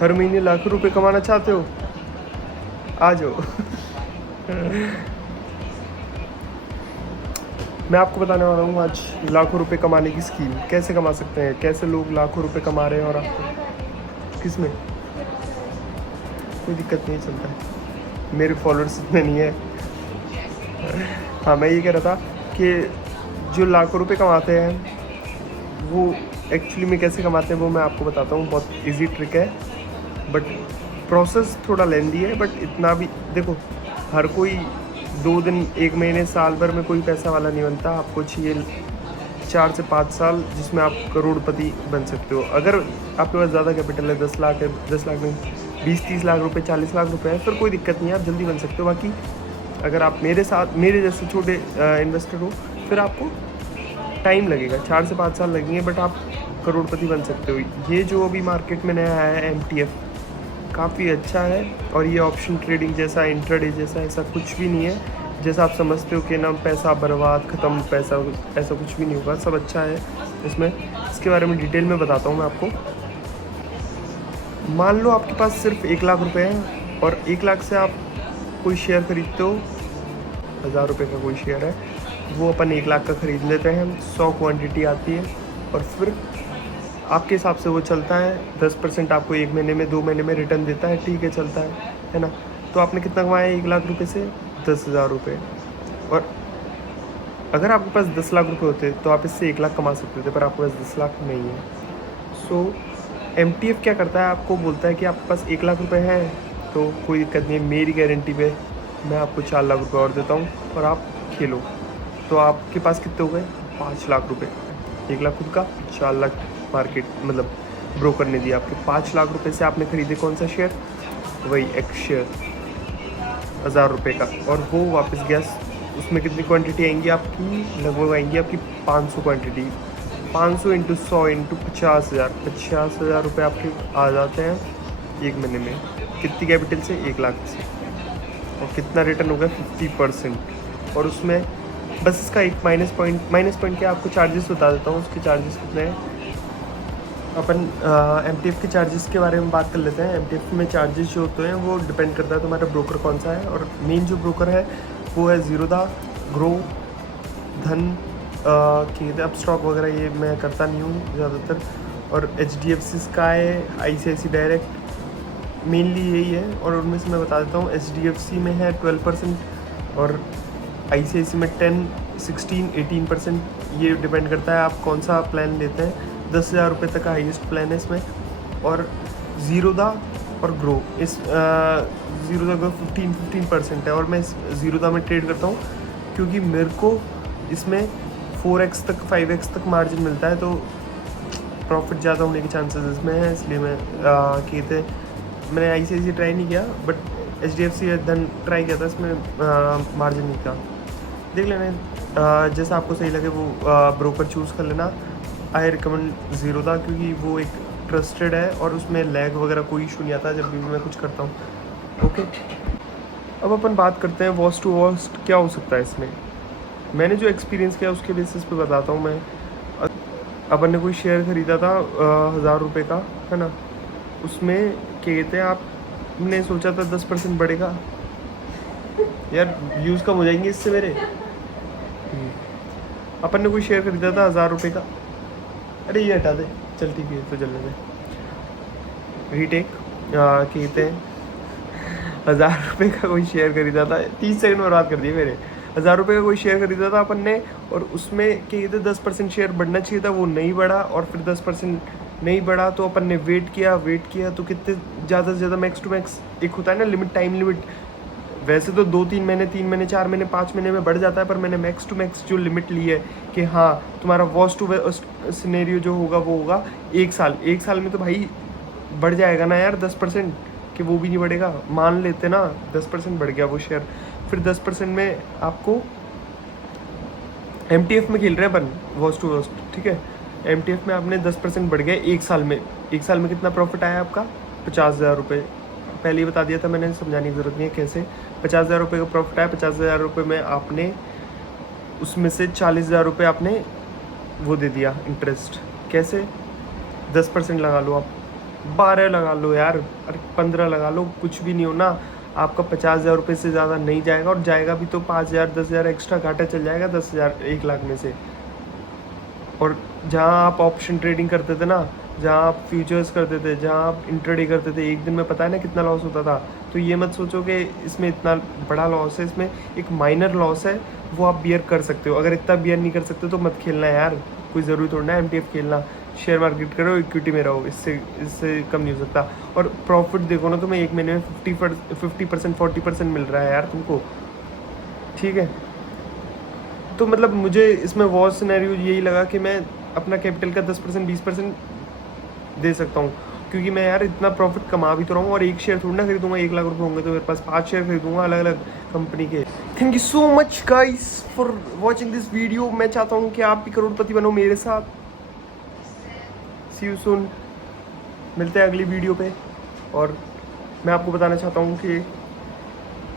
हर महीने लाखों रुपए कमाना चाहते हो? आ जाओ। मैं आपको बताने वाला हूँ आज लाखों रुपए कमाने की स्कीम, कैसे कमा सकते हैं, कैसे लोग लाखों रुपए कमा रहे हैं और आपको किसमें कोई दिक्कत नहीं चलता है। मेरे फॉलोअर्स इतने नहीं है। हाँ, मैं ये कह रहा था कि जो लाखों रुपए कमाते हैं वो एक्चुअली में कैसे कमाते हैं वो मैं आपको बताता हूँ। बहुत इजी ट्रिक है, बट प्रोसेस थोड़ा लेंदी है, बट इतना भी देखो, हर कोई 2 दिन, 1 महीने, साल भर में कोई पैसा वाला नहीं बनता। आपको चाहिए 4 से 5 साल जिसमें आप करोड़पति बन सकते हो। अगर आपके पास ज़्यादा कैपिटल है, 10 लाख है, 10 लाख में 20-30 लाख रुपए, 40 लाख रुपए है, फिर कोई दिक्कत नहीं है, आप जल्दी बन सकते हो। बाकी अगर आप मेरे जैसे छोटे इन्वेस्टर हो, फिर आपको टाइम लगेगा, 4 से 5 साल लगेंगे, बट आप करोड़पति बन सकते हो। ये जो अभी मार्केट में नया आया है MTF, काफ़ी अच्छा है। और ये ऑप्शन ट्रेडिंग जैसा, इंट्राडे जैसा ऐसा कुछ भी नहीं है जैसा आप समझते हो कि ना पैसा बर्बाद, ख़त्म पैसा, ऐसा कुछ भी नहीं होगा, सब अच्छा है इसमें। इसके बारे में डिटेल में बताता हूँ मैं आपको। मान लो आपके पास सिर्फ 1 लाख रुपए हैं और 1 लाख से आप कोई शेयर खरीदते हो, 1000 रुपये का कोई शेयर है, वो अपन 1 लाख का ख़रीद लेते हैं, 100 क्वांटिटी आती है और फिर आपके हिसाब से वो चलता है। 10% आपको 1 महीने में, 2 महीने में रिटर्न देता है, ठीक है, चलता है ना। तो आपने कितना कमाया 1 लाख रुपये से? 10,000 रुपये। और अगर आपके पास 10 लाख रुपये होते तो आप इससे 1 लाख कमा सकते थे, पर आपके पास 10 लाख नहीं है। सो MTF क्या करता है, आपको बोलता है कि आपके पास 1 लाख रुपये है तो कोई दिक्कत नहीं है, मेरी गारंटी पे मैं आपको 4 लाख रुपये और देता हूँ और आप खेलो। तो आपके पास कितने हो गए? 5 लाख रुपये। 1 लाख खुद का, 4 लाख मार्केट मतलब ब्रोकर ने दिया आपके। 5 लाख रुपए से आपने खरीदे कौन सा शेयर? वही एक शेयर 1000 रुपये का, और वो वापस गया। उसमें कितनी क्वांटिटी आएंगी आपकी? लगभग आएंगी आपकी 500 क्वांटिटी। 500 इंटू 100 इंटू 50,000, 50,000 रुपये आपके आ जाते हैं 1 महीने में। कितनी कैपिटल से? 1 लाख से। और कितना रिटर्न होगा? 50%। और उसमें बस इसका एक माइनस पॉइंट क्या, आपको चार्जेस बता देता हूँ। उसके चार्जेस कितने हैं। अपन MTF के चार्जेस के बारे में बात कर लेते हैं। MTF में चार्जेस जो होते हैं वो डिपेंड करता है तुम्हारा ब्रोकर कौन सा है, और मेन जो ब्रोकर है वो है ज़ीरोधा, ग्रो, धन की अब स्टॉक वगैरह ये मैं करता नहीं हूँ ज़्यादातर, और HDFC sky, ICICI direct, mainly यही है। और उनमें से मैं बता देता हूँ, HDFC में है 12% और ICICI में 10, 16, 18%। ये डिपेंड करता है आप कौन सा प्लान लेते हैं। 10,000 रुपये तक का हाईएस्ट प्लान है इसमें। और ज़ीरोधा और ग्रो, इस ज़ीरोधा ग्रो 15% है, और मैं इस ज़ीरोधा में ट्रेड करता हूँ क्योंकि मेरे को इसमें 4x तक 5x तक मार्जिन मिलता है, तो प्रॉफिट ज़्यादा होने के चांसेस इसमें है, इसलिए मैं कहते मैंने ICICI ट्राई नहीं किया, बट HDFC धन ट्राई किया था, इसमें मार्जिन नहीं था। देख लेना, जैसा आपको सही लगे वो ब्रोकर चूज़ कर लेना। आई रिकमेंड ज़ीरोधा क्योंकि वो एक ट्रस्टेड है और उसमें लैग वगैरह कोई इशू नहीं आता जब भी मैं कुछ करता हूँ। ओके, अब अपन बात करते हैं वर्स्ट टू वर्स्ट क्या हो सकता है इसमें। मैंने जो एक्सपीरियंस किया उसके बेसिस पे बताता हूँ मैं। अपन ने कोई शेयर ख़रीदा था 1000 रुपये का, है ना। उसमें क्या कहते हैं, आपने सोचा था 10% बढ़ेगा। यार व्यूज़ कम हो जाएंगे इससे मेरे। अपन ने कोई शेयर खरीदा था 1000 रुपये का। अरे ये हटा दे, चल ठीक है तो चलने दे। रीटेक कहते हैं 1000 रुपये का कोई शेयर खरीदा था, 30 सेकंड बर्बाद कर दिए मेरे। 1000 रुपये का कोई शेयर खरीदा था अपन ने, और उसमें कहते 10% शेयर बढ़ना चाहिए था, वो नहीं बढ़ा, और फिर 10% नहीं बढ़ा तो अपन ने वेट किया तो कितने ज़्यादा से ज़्यादा मैक्स टू मैक्स एक होता है ना लिमिट, टाइम लिमिट। वैसे तो 2-3 महीने, 3 महीने, 4 महीने, 5 महीने में बढ़ जाता है, पर मैंने मैक्स टू मैक्स जो लिमिट ली है कि हाँ तुम्हारा वर्स्ट टू वर्स्ट सिनेरियो जो होगा वो होगा 1 साल। 1 साल में तो भाई बढ़ जाएगा ना यार 10%, कि वो भी नहीं बढ़ेगा। मान लेते ना 10% बढ़ गया वो शेयर, फिर 10% में आपको MTF में खेल रहे हैं अपन, वर्स्ट टू वर्स्ट, ठीक है। MTF में आपने 10% बढ़ गया 1 साल में। 1 साल में कितना प्रॉफिट आया आपका? 50,000 रुपये। पहले ही बता दिया था मैंने, समझाने की ज़रूरत नहीं है कैसे। 50,000 रुपये का प्रॉफिट आया। 50,000 रुपये में आपने उसमें से 40,000 रुपये आपने वो दे दिया इंटरेस्ट। कैसे? 10% लगा लो आप, 12 लगा लो यार, अरे 15 लगा लो, कुछ भी नहीं होना आपका। 50,000 रुपये से ज़्यादा नहीं जाएगा, और जाएगा भी तो 5,000 10,000 एक्स्ट्रा घाटा चल जाएगा 10,000 1 लाख में से। और जहाँ आप ऑप्शन ट्रेडिंग करते थे ना, जहाँ आप फ्यूचर्स करते थे, जहाँ आप इंट्राडे करते थे, एक दिन में पता है ना कितना लॉस होता था। तो ये मत सोचो कि इसमें इतना बड़ा लॉस है, इसमें एक माइनर लॉस है, वो आप बियर कर सकते हो। अगर इतना बियर नहीं कर सकते तो मत खेलना यार, कोई ज़रूरी थोड़ा ना MTF खेलना। शेयर मार्केट करो, इक्विटी में रहो, इससे कम नहीं हो सकता। और प्रॉफिट देखो ना, तुम्हें एक महीने में 50% 40% मिल रहा है यार तुमको, ठीक है। तो मतलब मुझे इसमें वॉर सिनेरियो यही लगा कि मैं अपना कैपिटल का 10% 20% दे सकता हूँ, क्योंकि मैं यार इतना प्रॉफिट कमा भी तो रहा हूँ। और एक शेयर थोड़ी ना खरीदूंगा, 1 लाख रुपए होंगे तो मेरे पास 5 शेयर खरीदूंगा अलग अलग कंपनी के। Thank you so much guys for watching this video. मैं चाहता हूँ कि आप भी करोड़पति बनो मेरे साथ। सी यू सून, मिलते हैं अगली वीडियो पे। और मैं आपको बताना चाहता हूँ कि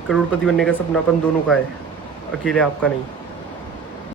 करोड़पति बनने का सपना अपन दोनों का है, अकेले आपका नहीं।